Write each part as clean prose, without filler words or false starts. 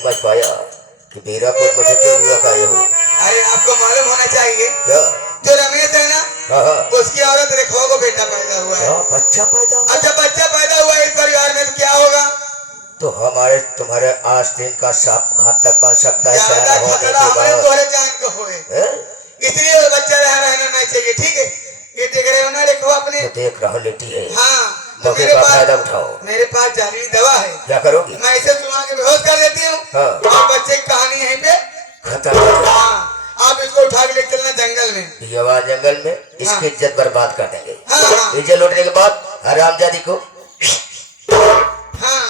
समझ पाया कि मीरापुर मुझे क्यों हुआ कार्य हो। अरे आपको मालूम होना चाहिए क्या? जो रमेश है ना, हाँ, उसकी औरत रेखा को बेटा पैदा हुआ है। बच्चा पैदा हुआ? अब जब बच्चा पैदा हुआ इस परिवार में तो क्या होगा? तो हमारे तुम्हारे आस्तीन का साप घातक बन सकता है। ज्यादा खतरा हमारे तोहरे जान को होए, इसलिए वो बच्चा रहना नहीं चाहिए। ठीक है, ये देख रहे हो ना रेखा अपने? तो देख रहा लेटी है। हाँ, तो मेरे पास फायदा उठाओ। मेरे पास जहरीली दवा है। क्या करोगी? मैं इसे सुना के बेहोश कर देती हूँ। हाँ। और बच्चे की कहानी यहीं पे खत्म। हाँ, आप इसको उठा के ले चलना जंगल में। ये वहाँ जंगल में इसकी इज्जत बर्बाद कर देंगे। हाँ। इज्जत लौटने के बाद हरामजादी को हाँ।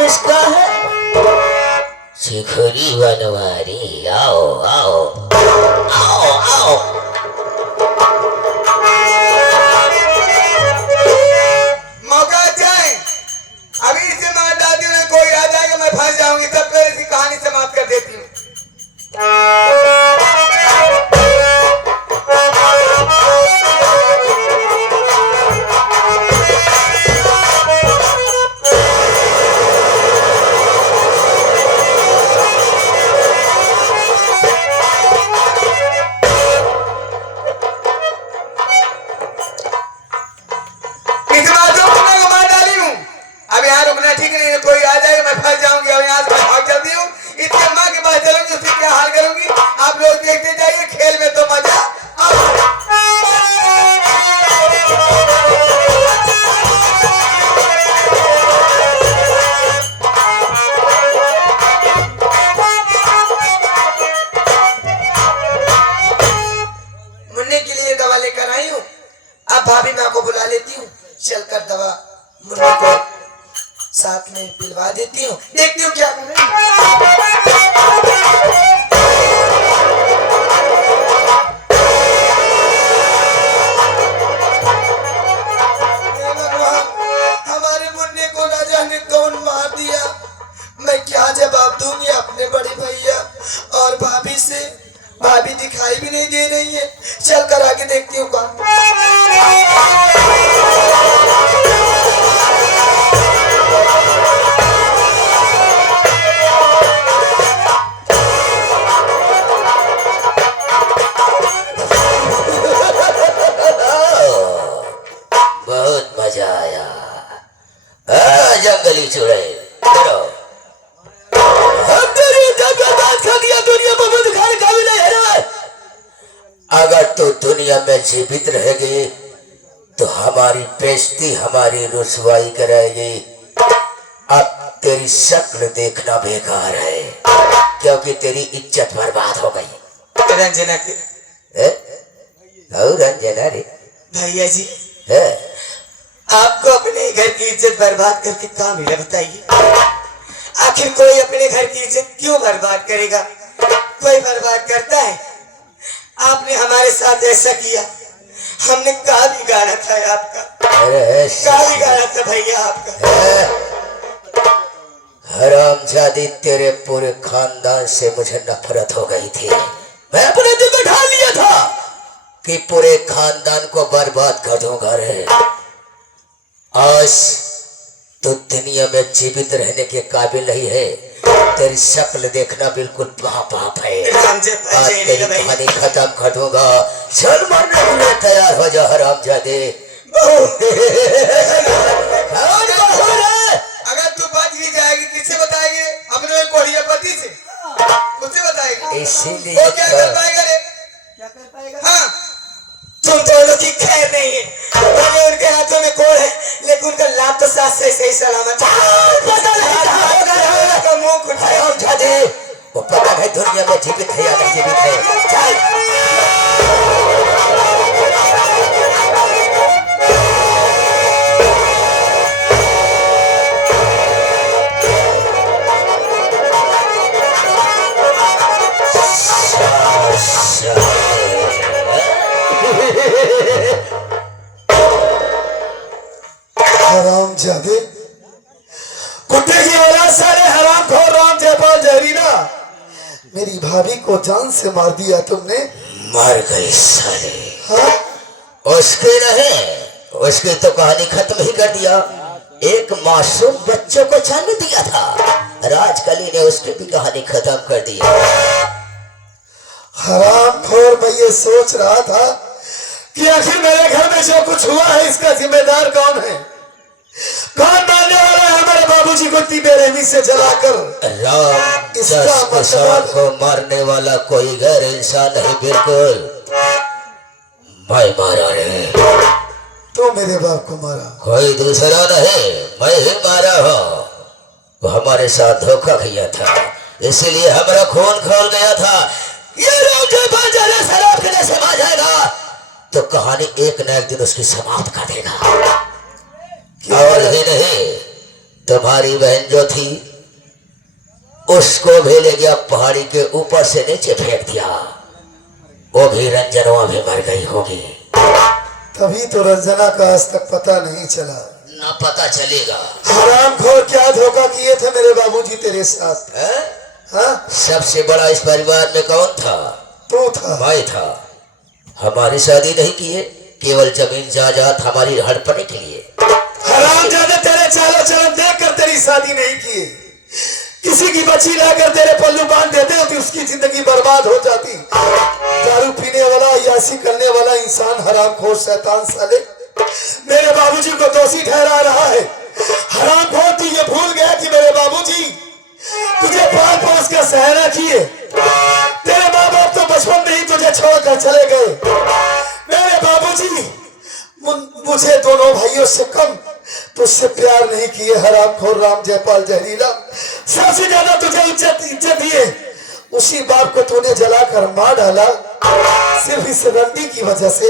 इसका है शिखरी बनवारी। आओ आओ आओ आओ। मौका जाए, अभी इसे मार डालती हूँ, कोई आ जाएगा मैं फंस जाऊंगी। तब फिर इसी कहानी समाप्त कर देती हूँ। कोई आ जाए मैं फंस जाऊंगी और यहाँ से भाग जाती हूँ। इसके माँ के पास चलूंगी, उससे क्या हाल करूंगी आप लोग देखते जाइए। खेल में तो मजा मुन्ने के लिए दवा लेकर आई हूँ। अब भाभी माँ को बुला लेती हूँ, चलकर दवा मुन्ने को साथ में पिलवा देती हूँ। देखती हूँ क्या हमारे मुन्ने को ना जाने कौन मार दिया। मैं क्या जवाब दूंगी अपने बड़े भैया और भाभी से। भाभी दिखाई भी नहीं दे रही है। चल कर आगे देखती हूँ कौन। बहुत मजा आया। जंगली चूड़े अगर तू दुनिया में जीवित रहेगी तो हमारी बेइज्जती हमारी रुसवाई कराएगी। अब तेरी शक्ल देखना बेकार है क्योंकि तेरी इज्जत बर्बाद हो गई। रंजना के रंजना रे भैया जी है? आपको अपने घर की इज्जत बर्बाद करके क्या मिला बताइए? आखिर कोई अपने घर की इज्जत क्यों बर्बाद करेगा? कोई बर्बाद करता है? आपने हमारे साथ ऐसा किया, हमने क्या बिगाड़ा था आपका? क्या बिगाड़ा था भैया आपका? हरामजादी, तेरे पूरे खानदान से मुझे नफरत हो गई थी। मैं अपने दिल में ठान लिया था कि पूरे खानदान को बर्बाद कर दूंगा रे। आज तो दुनिया में जीवित रहने के काबिल नहीं है। तेरी शक्ल देखना बिल्कुल पाप है। आज तेरी कहानी खत्म कर दूंगा। चल मरने के लिए तैयार हो जा हरामजादे। अगर तू बच भी जाएगी किससे बताएगी? अपने कोढ़िया पति से उससे बताएगी। इसीलिए वो क्या कर पाएगा रे? क्या कर पाएगा? हाँ, तुम दोनों की खैर नहीं है। भले उनके हाथों में कोड़ है लेकिन उनका लाभ तो साथ से सही सलामत का मुंह उठाए। वो पता है दुनिया में जीवित है या नहीं जीवित है। चल जादे, कुत्ते की औलाद सारे हरामखोर राम जयपाल जहरीला, मेरी भाभी को जान से मार दिया तुमने। मर गई साले। हाँ? उसके नहीं, उसकी तो कहानी खत्म ही कर दिया। एक मासूम बच्चों को जन्म दिया था, राजकली ने उसकी भी कहानी खत्म कर दी। हरामखोर, मैं ये सोच रहा था कि आखिर मेरे घर में जो कुछ हुआ है इसका जिम्मेदार कौन है, कौन मारने वाला है हमारे बाबूजी को बेरहमी से जलाकर। राम इसका किसान को मारने वाला कोई गैर इंसान नहीं, बिल्कुल मैं मारा नहीं। तो मेरे बाप को मारा? कोई दूसरा नहीं, मैं ही मारा हूँ। वो हमारे साथ धोखा किया था, इसीलिए हमारा खून खोल गया था। ये राम जयपाल जहरीला शराब पीने से मार जाएगा तो कहानी एक न एक दिन उसकी समाप्त कर देगा। और ही नहीं, तुम्हारी बहन जो थी उसको भी ले गया, पहाड़ी के ऊपर से नीचे फेंक दिया। वो भी रंजनवा भी मर गई होगी। तभी तो रंजना का आज तक पता नहीं चला। ना पता चलेगा। हरामखोर, क्या धोखा किए थे मेरे बाबूजी तेरे साथ? हाँ? सबसे बड़ा इस परिवार में कौन था? तू था। मैं था। हमारी शादी नहीं किए, केवल जमीन जायदाद हमारी हड़पने के लिए। हरामजादे, तेरे चालो चलन देख कर तेरी शादी नहीं की। किसी की बच्ची लाकर तेरे पल्लू बांध देते हो तो उसकी जिंदगी बर्बाद हो जाती। दारू पीने वाला, यासी करने वाला इंसान, हरामखोर शैतान साले मेरे बाबूजी को दोषी ठहरा रहा है। हरामखोर, तू ये भूल गया कि मेरे बाबूजी तुझे पाल पोस कर सहायता किए। तेरे माँ बाप तो बचपन में ही तुझे छोड़कर चले गए। मेरे बाबूजी मुझे दोनों भाइयों से कम तुझसे प्यार नहीं किए। हरामखोर राम जयपाल जहरीला, सबसे ज्यादा तुझे इज्जत दिए उसी बाप को तूने जलाकर मार डाला, सिर्फ इस रंडी की वजह से।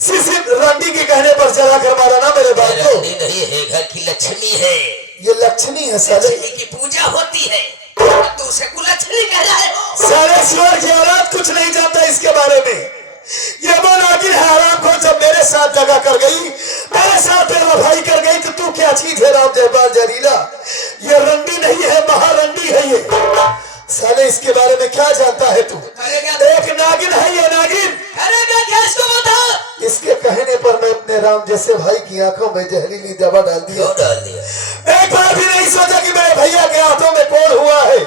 सिर्फ रंडी के कहने पर जलाकर मारा ना मेरे बाप को। रंडी नहीं है, घर की लक्ष्मी है। ये लक्ष्मी है साले, लक्ष्मी की पूजा होती है, तो उसे कुलच्छनी कह रहा है। सारे स्वर की औलाद कुछ नहीं जानता इसके बारे में। ये मन आखिर है हराम को, जब मेरे साथ दगा कर गई, मेरे साथ बेवफाई कर गई, तो तू क्या चीज है राम जयपाल जहरीला? ये रंडी नहीं है, महारंडी है ये साले। इसके बारे में क्या जानता है तू? एक नागिन है ये, नागिन। क्या इसको बता? इसके कहने पर मैं अपने राम जैसे भाई की आंखों में जहरीली दवा डाल दिया। क्यों डाल दिया? एक बार भी नहीं सोचा कि मेरे भैया के हाथों में कौन हुआ है।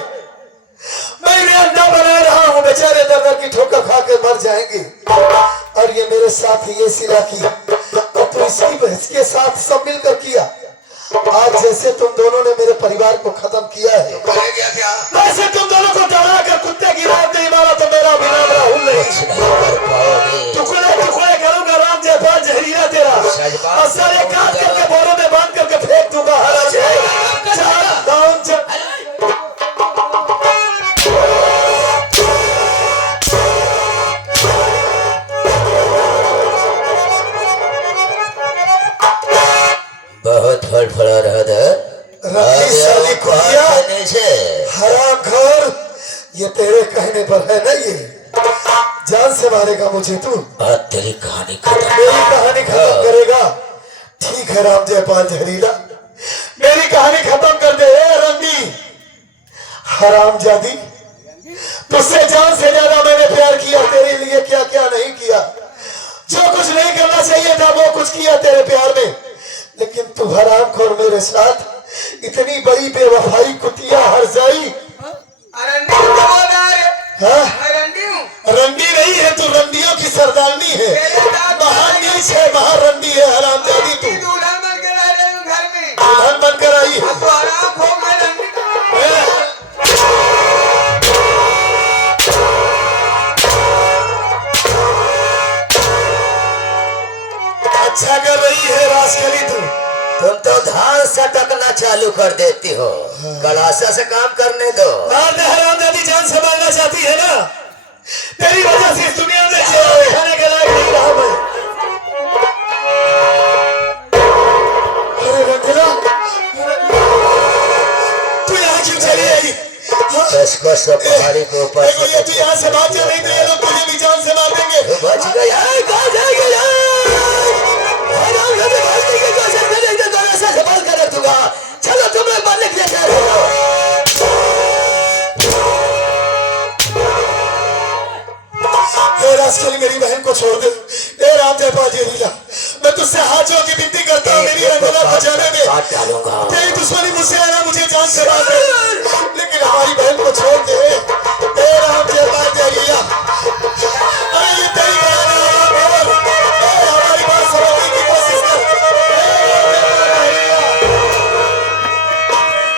मैं इन्हें अंडा बना रहा हूँ, बेचारे दर की ठोकर खा के मर जाएंगे। और ये मेरे साथ ये सिला की, और तो इसके साथ सब मिलकर किया। आज जैसे तुम दोनों ने मेरे परिवार को खत्म किया है, क्या? वैसे तुम दोनों को डरा कर कुत्ते की रात नहीं मारा तो मेरा भी नाम राहुल नहीं। टुकड़े टुकड़े करूंगा राम जयपाल जहरीला तेरा, और सारे काट करके बोरों में बांध करके फेंक दूंगा। बहुत फड़फड़ा रहा था। हरामखोर, ये तेरे कहने पर है ना, ये जान से मारेगा मुझे तू? तेरी कहानी खत्म। मेरी कहानी खत्म करेगा? ठीक है राम जयपाल जहरीला, मेरी कहानी खत्म कर दे रंडी। हरामजादी, तुझसे जान से ज्यादा मैंने प्यार किया, तेरे लिए क्या क्या नहीं किया। जो कुछ नहीं करना चाहिए था वो कुछ किया तेरे प्यार में, लेकिन तू हरामखोर मेरे साथ इतनी बड़ी बेवफाई कुतिया हरजाई। रंडी नहीं है तू, रंडियों की सरदारनी है, महानीच है, महारंडी है हरामजादी तू। दुल्हन बनकर आई है। अच्छा कर रही है राजकली तू। तुम तो धान सटकना चालू कर देती हो, कलासा से काम करने दो। हरामजादी जान से मारना चाहती है ना, तेरी वजह से इस दुनिया में खाने के लायक नहीं रहा मैं। अरे रंजना, तू यहाँ क्यों चली आई? पहाड़ी के ऊपर तू यहाँ से भाग जा, नहीं तो ये लोग तुझे भी जान से मार देंगे। बच गया, कहाँ जाएगा? को छोड़ दे। ए राम जयपाल जहरीला, मैं तुझसे हाथ जोड़ के विनती करता हूँ, मेरी रंजना बचाने दे। काट डालूंगा। तेरी दुश्मनी मुझसे है ना, मुझे जान से मार दे, लेकिन हमारी बहन को छोड़ दे। ए राम जयपाल जहरीला, अरे ये तेरी बहन है, बोल। ए हमारी बात समझने की कोशिश कर।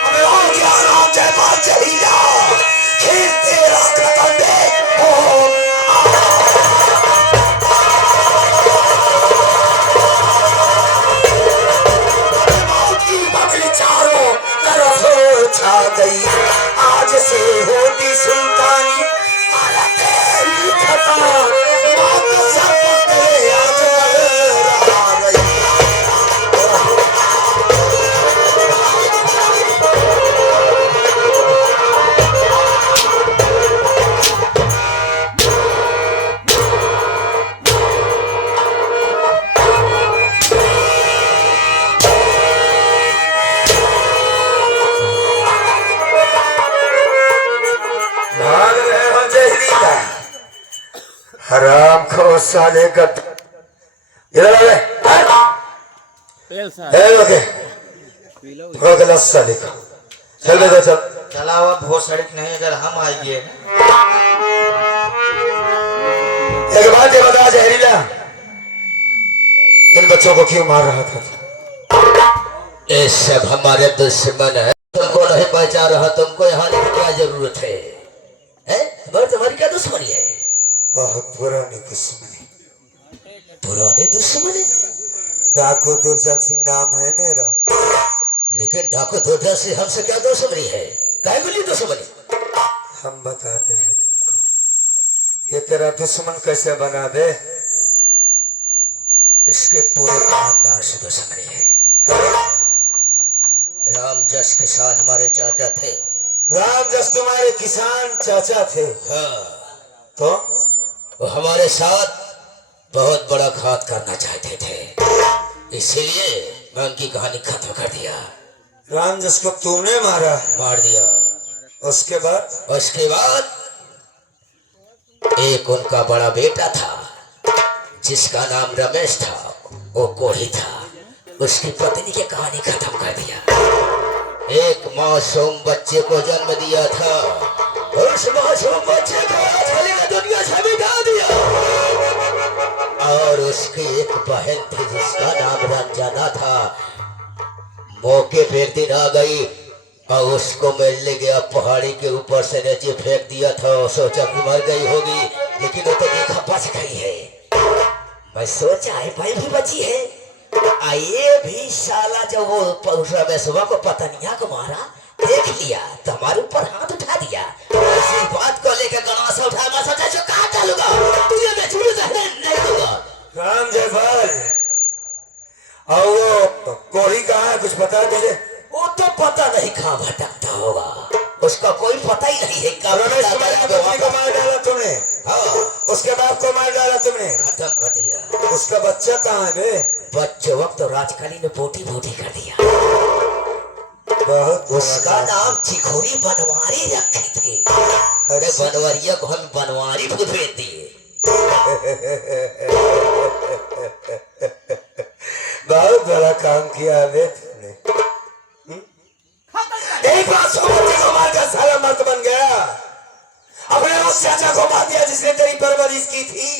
अबे हो गया राम जयपाल जहरीला, फिर तेरा खत्म दे। चारों तरफ छा गई, आज से होती सुल्तानी मारा तेरी खता, बात सब तेरे आज पर आ गई। हराम खो साले का इधर आ गए। ओके हो गया साले का। चल बेटा चल। चलावा बहुत सड़क नहीं, अगर हम आइए एक बात ये बता जहरीला, इन बच्चों को क्यों मार रहा था? ये सब हमारे दुश्मन है, तुमको नहीं पहचान रहा, तुमको यहाँ आने की क्या जरूरत है? हमारी तुम्हारी क्या दुश्मनी है? बहुत पुरानी दुश्मनी। पुराने दुश्मनी? डाकू दुर्जन सिंह नाम है मेरा। लेकिन डाकू दुर्जन सिंह हमसे क्या दुश्मनी है? काहे बोली दुश्मनी? हम बताते हैं तुमको, ये तेरा दुश्मन कैसे बना दे। इसके पूरे खानदान से दुश्मनी है। राम जस किसान हमारे चाचा थे। राम जस तुम्हारे किसान चाचा थे? हाँ। तो वो हमारे साथ बहुत बड़ा घात करना चाहते थे, इसीलिए मैं उनकी कहानी खत्म कर दिया। राम जस को तूने मारा? मार दिया। उसके बाद एक उनका बड़ा बेटा था जिसका नाम रमेश था, वो कोढ़ी था, उसकी पत्नी की कहानी खत्म कर दिया। एक मासूम बच्चे को जन्म दिया था, उस मासूम बच्चे को दुनिया से मिटा दिया। और उसकी एक बहन थी जिसका नाम रंजना था। मौके पे एक दिन आ गई और उसको मिलने गया, पहाड़ी के ऊपर से नीचे फेंक दिया था। सोचा कि मर गई होगी, लेकिन वो तो देखा बच गई है। मैं सोचा है भाई भी बची है। ये भी साला जब वो रमेशवा को पतनिया को मारा, देख लिया तो हमारे ऊपर हाथ उठा दिया। इसी बात को लेकर गणासा उठाया। मैं सोचा जो कहा डालूंगा, तुझे मैं छुरी नहीं दूंगा। राम जयपाल, और वो कोढ़ी कहाँ है, कुछ पता है तुझे? वो तो पता नहीं कहाँ भटकता होगा, उसका कोई पता ही नहीं है। रमेश कुमार की पत्नी को मार डाला तुमने? हाँ। उसके बाप को मार डाला तुमने? खत्म कर दिया। उसका बच्चा कहाँ है बे? बच्चे वक्त तो राजकाली ने बोटी कर दिया। बहुत उसका नाम चिखोरी बनवारी रखी थी। अरे बनवारिया को हम बनवारी भूत भेज दिए। बहुत बड़ा काम किया है तुमने। एक बार सोमवती को मारकर सारा मर्द बन गया। अपने उस चाचा को मार दिया जिसने तेरी परवरिश की थी।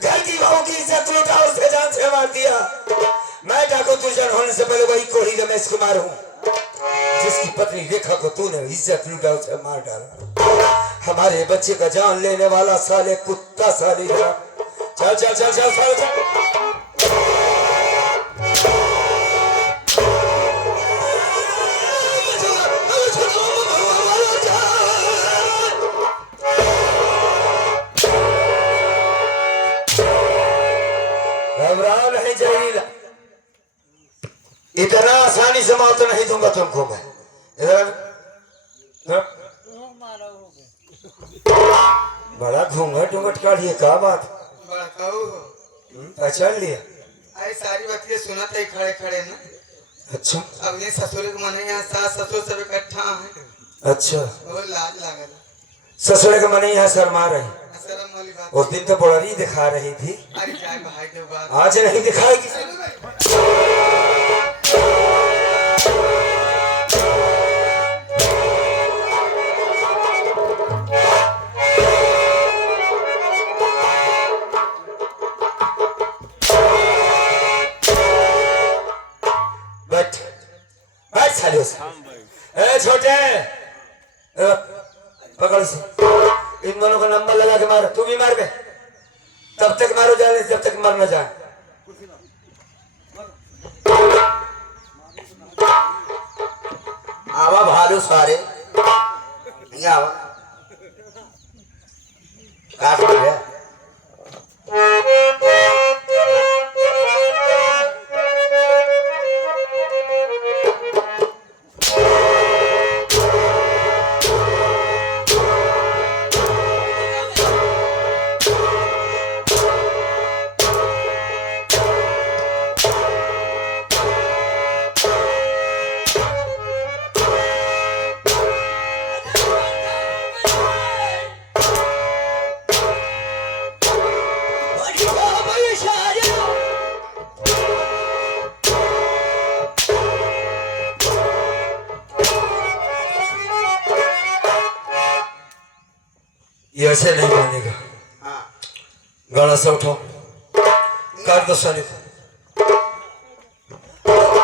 घर की बहू की इज्जत लूटा, उसे जान से मार दिया। मैं डाकू दुर्जन होने से पहले वही कोढ़ी रमेश कुमार हूँ जिसकी पत्नी रेखा को तूने इज्जत लूटा, उसे मार डाला। हमारे बच्चे का जान लेने वाला साले कुत्ता साले। चल चल चल चल साले चल। घबराओ नहीं जहीला, इतना आसानी से मौत नहीं दूंगा तुमको मैं। इधर बड़ा घूंघट घूंघट काढ़िए, का बात? पहचान लिया? अरे सारी बातें सुना था खड़े खड़े ना। अच्छा। अपने ससुर के मने यहाँ सास ससुर सब इकट्ठा है। अच्छा। बहुत लाज लागल। ससुर के मने यहाँ शर्मा रही। शर्म वाली बात। उस दिन तो बड़ी दिखा रही थी, अरे जाए भाई दो बात। आज नहीं दिखाएगी। बैठ बैठ साले उसे। ए छोटे, पकड़ से इन दोनों का नंबर लगा के मारो। तू भी मार बे, तब तक मारो जाने जब तक मर न जाए। आवा भालू सारे यहाँ आवा काट गया। ये ऐसे नहीं बनेगा। गला से उठो, कर दो साले को।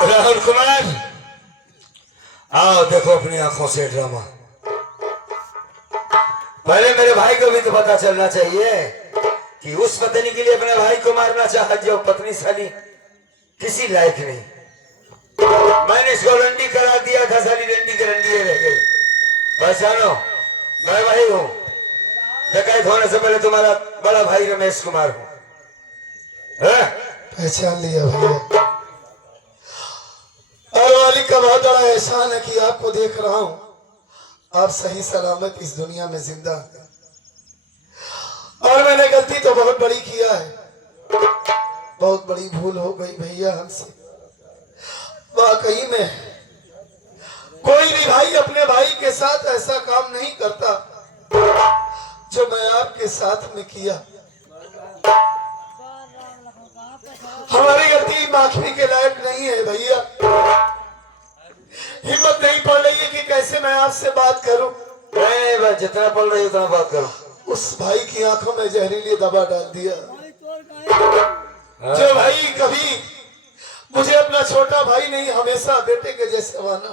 राहुल कुमार, आओ देखो अपनी आंखों से ड्रामा। पहले मेरे भाई को भी तो पता चलना चाहिए कि उस पत्नी के लिए अपने भाई को मारना चाहा जो पत्नी साली किसी लायक नहीं। मैंने इसको रंडी करा दिया था, साली रंडी की रंडी रह गई। पहचानो, मैं वही हूँ, डकैत होने से पहले तुम्हारा बड़ा भाई रमेश कुमार हूँ। पहचान लिया भैया। और मालिक का बहुत बड़ा एहसान है कि आपको देख रहा हूँ, आप सही सलामत इस दुनिया में जिंदा हैं। और मैंने गलती तो बहुत बड़ी किया है, बहुत बड़ी भूल हो गई भैया हमसे। वाकई में कोई भी भाई अपने भाई के साथ ऐसा काम नहीं करता जो मैं आपके साथ में किया। हमारी गलती माफी के लायक नहीं है भैया। हिम्मत नहीं पड़ रही है कि कैसे मैं आपसे बात करूं। नहीं बस जितना पड़ रही उतना बात करो। उस भाई की आंखों में जहरीली दवा डाल दिया, जो भाई कभी मुझे अपना छोटा भाई नहीं, हमेशा बेटे के जैसे माना,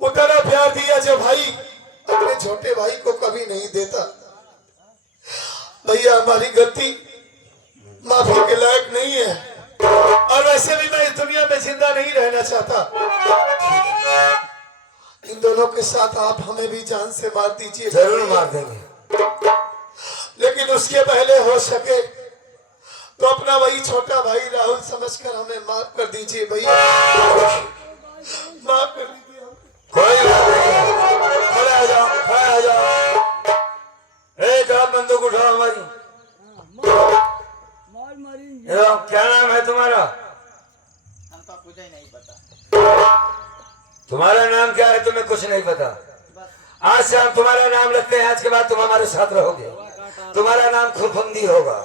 उतना प्यार दिया जो भाई अपने छोटे भाई को कभी नहीं देता। भैया हमारी गलती माफी के लायक नहीं है, और वैसे भी मैं इस दुनिया में जिंदा नहीं रहना चाहता। इन दोनों के साथ आप हमें भी जान से मार दीजिए। जरूर मार देंगे, लेकिन उसके पहले हो सके तो अपना वही छोटा भाई राहुल समझकर हमें माफ कर दीजिए भैया, माफ कर दीजिए। कोई बात नहीं, खड़े हो जाओ, खड़े हो जाओ। जरा बंदूक उठाओ हमारी। क्या नाम है तुम्हारा? हमको कुछ ही नहीं पता। तुम्हारा नाम क्या है? तुम्हें कुछ नहीं पता। आज से हम तुम्हारा नाम रखते हैं, आज के बाद तुम हमारे साथ रहोगे। तुम्हारा नाम खुरफुंदी होगा।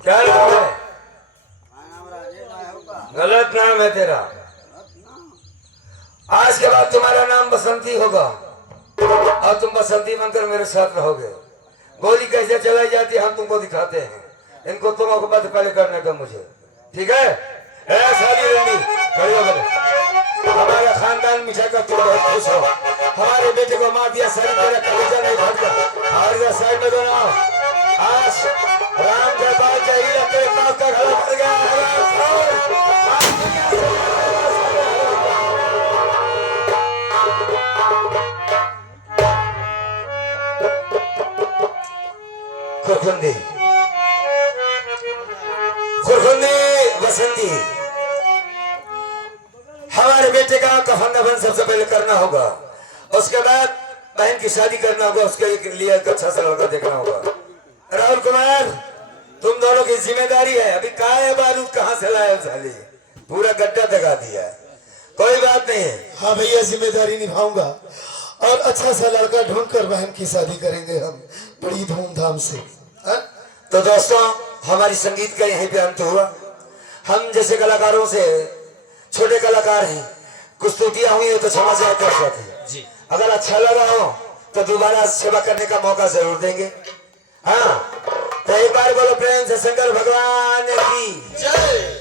क्या नाम है? गलत नाम है तेरा। आज के बाद तुम्हारा नाम बसंती होगा, और तुम बसंती बनकर मेरे साथ रहोगे। गोली कैसे चलाई जाती है हम तुमको दिखाते हैं। इनको तुम बात पहले करने का मुझे, ठीक है? सारी रंडी खड़ी हो गए। हमारा खानदान मिठा का तुम बहुत खुश हो। हमारे बेटे को मार दिया, सारी तेरा कलेजा नहीं फट गया। साइड में दोनों आज राम के बाद चाहिए तेरे बाप का गला फट गया। खुरखुंदी खुरखुंदी बसंती, हमारे बेटे का कफन दफन सबसे पहले करना होगा। उसके बाद बहन की शादी करना होगा, उसके लिए एक अच्छा सा लड़का देखना होगा। राहुल कुमार, तुम दोनों की जिम्मेदारी है। अभी कहा है बारूद कहाँ से लाया साली, पूरा गड्ढा दगा दिया। कोई बात नहीं है। हाँ भैया जिम्मेदारी निभाऊंगा, और अच्छा सा लड़का ढूंढकर बहन की शादी करेंगे हम बड़ी धूमधाम से। हाँ? तो दोस्तों हमारी संगीत का यहीं पे अंत हुआ। हम जैसे कलाकारों से छोटे कलाकार हैं, कुछ त्रुटियां हुई हो तो क्षमा जाए कर सकते जी। अगर अच्छा लगा हो तो दोबारा सेवा करने का मौका जरूर देंगे। हाँ, तो एक बार बोलो प्रेम से शंकर भगवान की जय।